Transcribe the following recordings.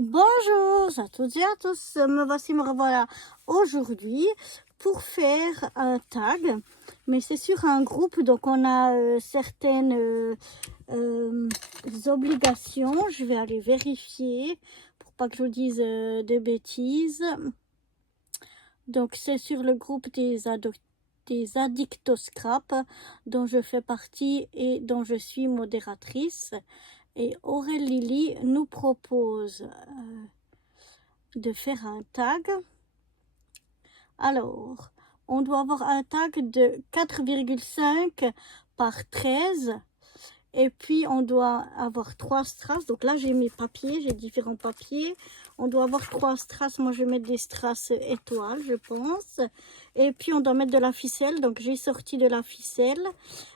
Bonjour à toutes et à tous, me revoilà aujourd'hui pour faire un tag, mais c'est sur un groupe, donc on a certaines obligations. Je vais aller vérifier pour pas que je vous dise de bêtises. Donc c'est sur le groupe des Addictos Scrap dont je fais partie et dont je suis modératrice. Et Aurélie nous propose de faire un tag. Alors, on doit avoir un tag de 4,5 par 13. Et puis, on doit avoir 3 strass. Donc là, j'ai mes papiers, j'ai différents papiers. On doit avoir 3 strass. Moi, je vais mettre des strass étoiles, je pense. Et puis, on doit mettre de la ficelle. Donc, j'ai sorti de la ficelle.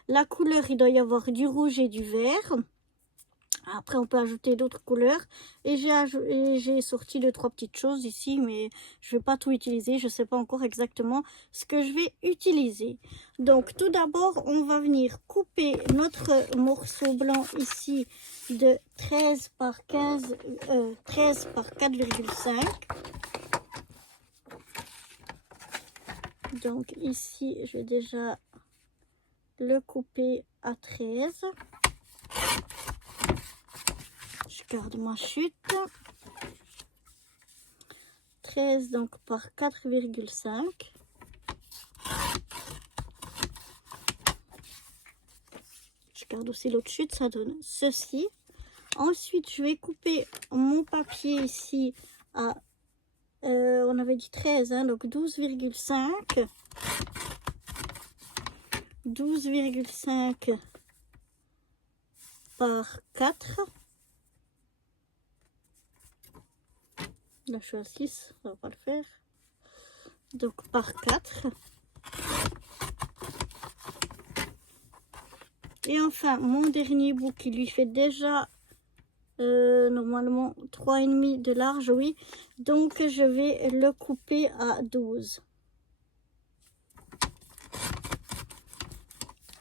La couleur, il doit y avoir du rouge et du vert. Après, on peut ajouter d'autres couleurs. Et j'ai sorti 2-3 petites choses ici, mais je ne vais pas tout utiliser. Je ne sais pas encore exactement ce que je vais utiliser. Donc, tout d'abord, on va venir couper notre morceau blanc ici de 13 par 4,5. Donc, ici, je vais déjà le couper à 13. Je garde ma chute. 13 donc par 4,5. Je garde aussi l'autre chute, ça donne ceci. Ensuite, je vais couper mon papier ici à, on avait dit 13, hein, donc 12,5. 12,5 par 4. Là, je suis à 6, ça va pas le faire. Donc, par 4. Et enfin, mon dernier bout qui lui fait déjà normalement 3,5 de large, oui. Donc, je vais le couper à 12.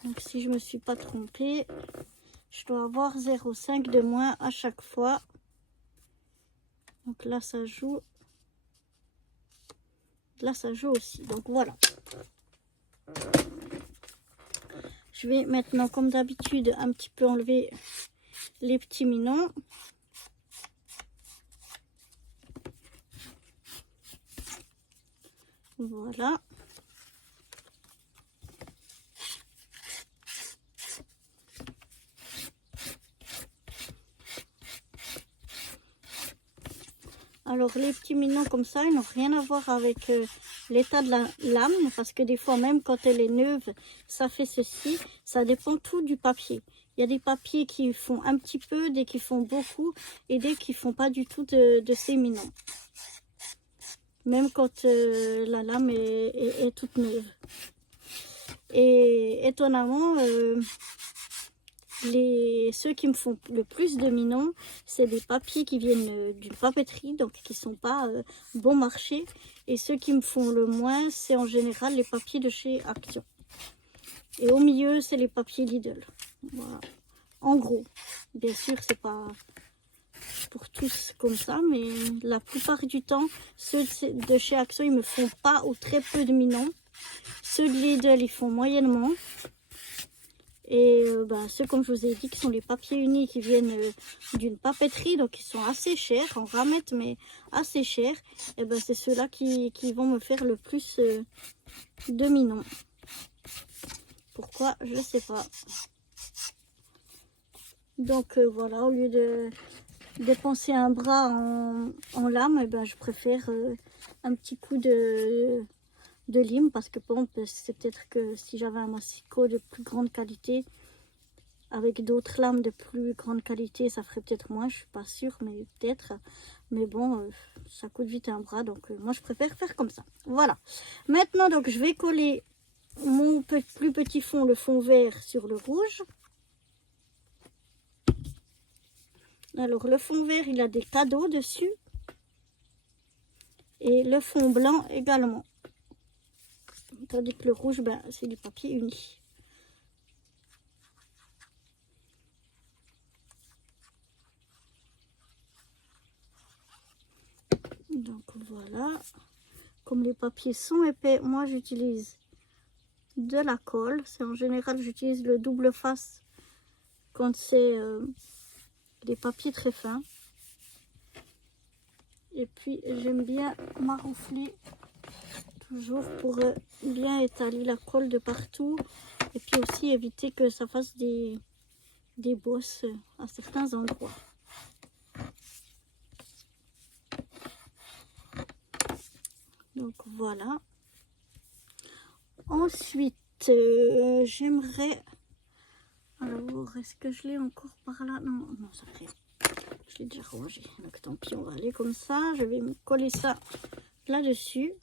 Donc, si je me suis pas trompée, je dois avoir 0,5 de moins à chaque fois. Donc là, ça joue. Là, ça joue aussi. Donc, voilà. Je vais maintenant, comme d'habitude, un petit peu enlever les petits minons. Voilà. Alors, les petits minons comme ça, ils n'ont rien à voir avec l'état de la lame. Parce que des fois, même quand elle est neuve, ça fait ceci. Ça dépend tout du papier. Il y a des papiers qui font un petit peu, des qui font beaucoup et des qui font pas du tout de ces minons. Même quand la lame est toute neuve. Et étonnamment, ceux qui me font le plus de minons, c'est des papiers qui viennent d'une papeterie, donc qui sont pas bon marché. Et ceux qui me font le moins, c'est en général les papiers de chez Action. Et au milieu, c'est les papiers Lidl. Voilà. En gros, bien sûr, c'est pas pour tous comme ça, mais la plupart du temps, ceux de chez Action, ils me font pas ou très peu de minons. Ceux de Lidl, ils font moyennement. Et ceux, comme je vous ai dit, qui sont les papiers unis qui viennent d'une papeterie, donc ils sont assez chers, en ramette, mais assez chers. Et ben c'est ceux-là qui vont me faire le plus de minons. Pourquoi? Je sais pas. Donc voilà, au lieu de dépenser un bras en lame, et ben je préfère un petit coup de lime, parce que bon, c'est peut-être que si j'avais un massicot de plus grande qualité, avec d'autres lames de plus grande qualité, ça ferait peut-être moins, je suis pas sûre, mais peut-être. Mais bon, ça coûte vite un bras, donc moi je préfère faire comme ça. Voilà. Maintenant, donc je vais coller mon plus petit fond, le fond vert, sur le rouge. Alors le fond vert, il a des cadeaux dessus. Et le fond blanc également. Tandis que le rouge, ben, c'est du papier uni. Donc voilà. Comme les papiers sont épais, moi j'utilise de la colle. C'est en général, j'utilise le double face quand c'est des papiers très fins. Et puis j'aime bien maroufler toujours pour bien étaler la colle de partout. Et puis aussi éviter que ça fasse des bosses à certains endroits. Donc voilà. Ensuite, j'aimerais... Alors, est-ce que je l'ai encore par là? Non, non, ça fait... Je l'ai déjà rangé. Donc tant pis, on va aller comme ça. Je vais me coller ça là-dessus.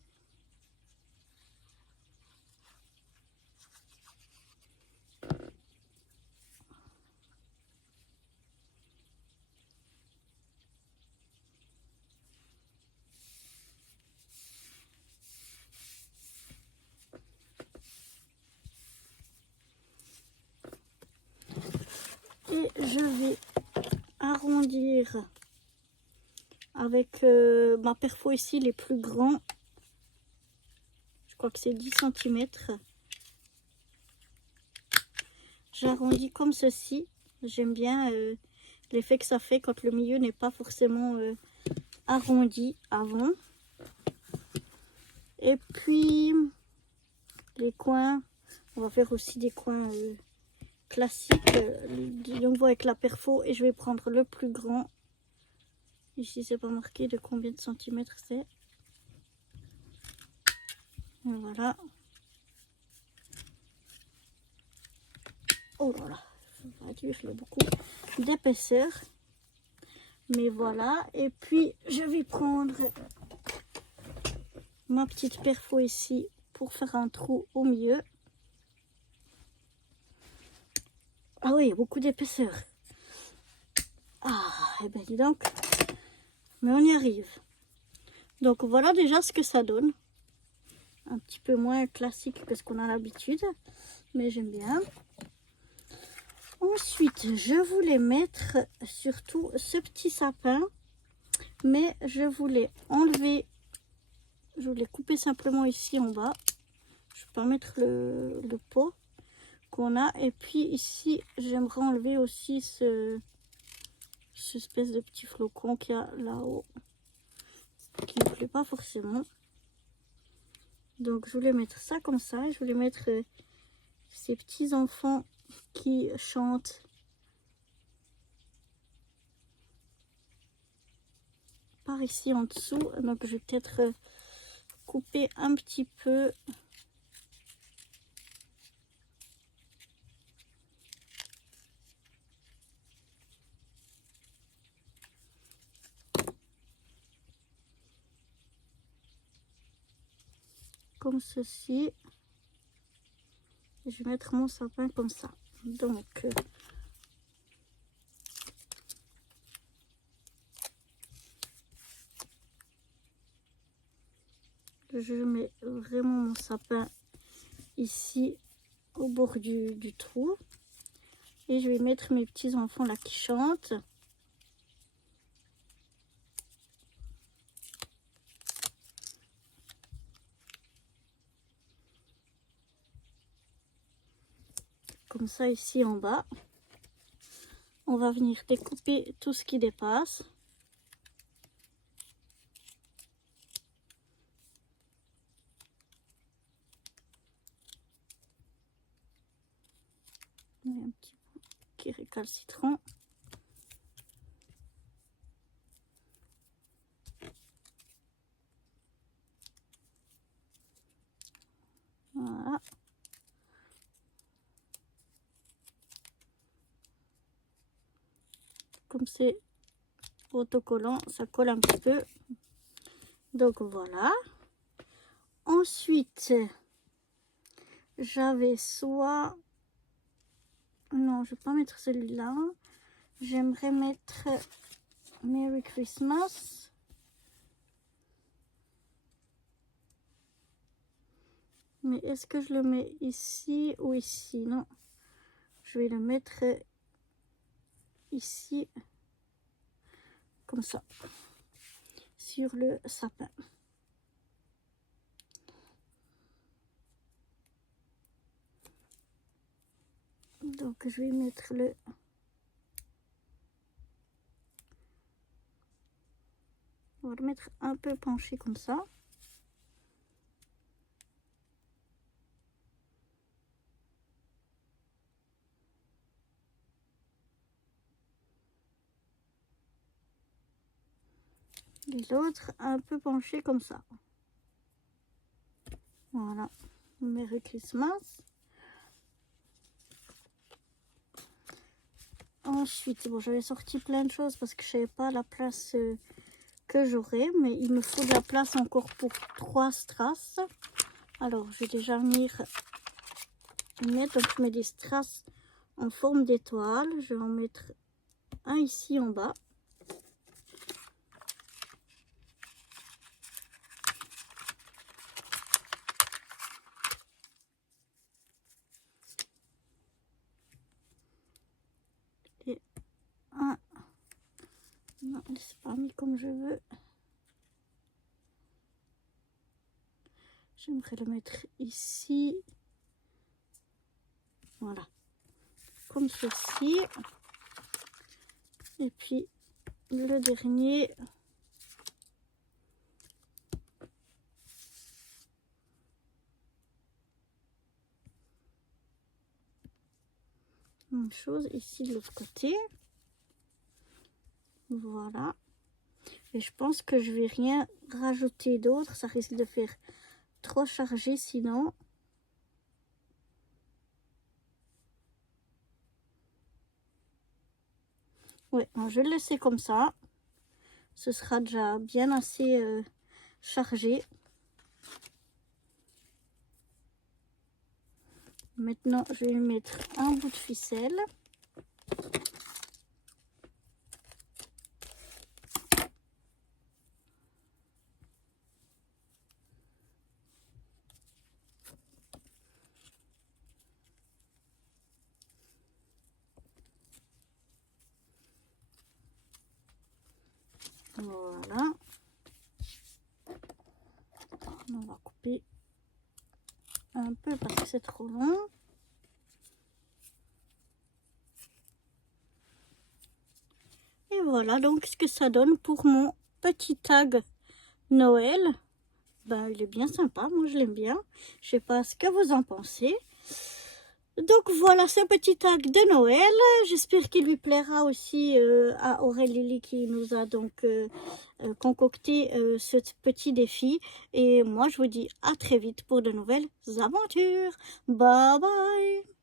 Et je vais arrondir avec ma perfo ici les plus grands. Je crois que c'est 10 cm. J'arrondis comme ceci. J'aime bien l'effet que ça fait quand le milieu n'est pas forcément arrondi avant. Et puis les coins, on va faire aussi des coins classiques. On voit avec la perfo et je vais prendre le plus grand. Ici c'est pas marqué de combien de centimètres c'est. Voilà. Oh là là, on va dire qu'il y a beaucoup d'épaisseur. Mais voilà, et puis je vais prendre ma petite perfo ici pour faire un trou au milieu. Ah oui, beaucoup d'épaisseur. Ah, et ben dis donc. Mais on y arrive. Donc voilà déjà ce que ça donne. Un petit peu moins classique que ce qu'on a l'habitude, mais j'aime bien. Ensuite, je voulais mettre surtout ce petit sapin, mais je voulais enlever, je voulais couper simplement ici en bas. Je vais pas mettre le pot qu'on a. Et puis ici, j'aimerais enlever aussi ce espèce de petit flocon qu'il y a là-haut, qui ne me plaît pas forcément. Donc je voulais mettre ça comme ça. Je voulais mettre ces petits enfants qui chantent. Par ici en dessous. Donc je vais peut-être couper un petit peu. Comme ceci. Et je vais mettre mon sapin comme ça. Donc je mets vraiment mon sapin ici au bord du trou. Et je vais mettre mes petits enfants là qui chantent. Comme ça ici en bas. On va venir découper tout ce qui dépasse. Il y a un petit peu qui est récalcitrant. Voilà. Comme c'est autocollant, ça colle un petit peu. Donc voilà. Ensuite, j'avais soit... Non, je vais pas mettre celui-là. J'aimerais mettre Merry Christmas. Mais est-ce que je le mets ici ou ici? Non. Je vais le mettre ici. Comme ça. sur le sapin. Donc je vais mettre le... On va le mettre un peu penché comme ça. Et l'autre un peu penché comme ça. Voilà. Merry Christmas. Ensuite, bon, j'avais sorti plein de choses parce que je savais pas la place que j'aurais, mais il me faut de la place encore pour 3 strass. Alors, je vais déjà venir mettre, donc je mets des strass en forme d'étoile. Je vais en mettre un ici en bas. Et un... Non, c'est pas mis comme je veux. J'aimerais le mettre ici. Voilà. Comme ceci. Et puis le dernier. Même chose ici de l'autre côté. Voilà. Et je pense que je vais rien rajouter d'autre. Ça risque de faire trop chargé sinon. Ouais, je vais le laisser comme ça. Ce sera déjà bien assez chargé. Maintenant, je vais mettre un bout de ficelle. Voilà. On va couper un peu parce que c'est trop long. Et voilà donc ce que ça donne pour mon petit tag Noël. Ben, il est bien sympa, moi je l'aime bien. Je sais pas ce que vous en pensez. Donc voilà ce petit tag de Noël. J'espère qu'il lui plaira aussi à Aurélie qui nous a donc concocté ce petit défi. Et moi je vous dis à très vite pour de nouvelles aventures. Bye bye.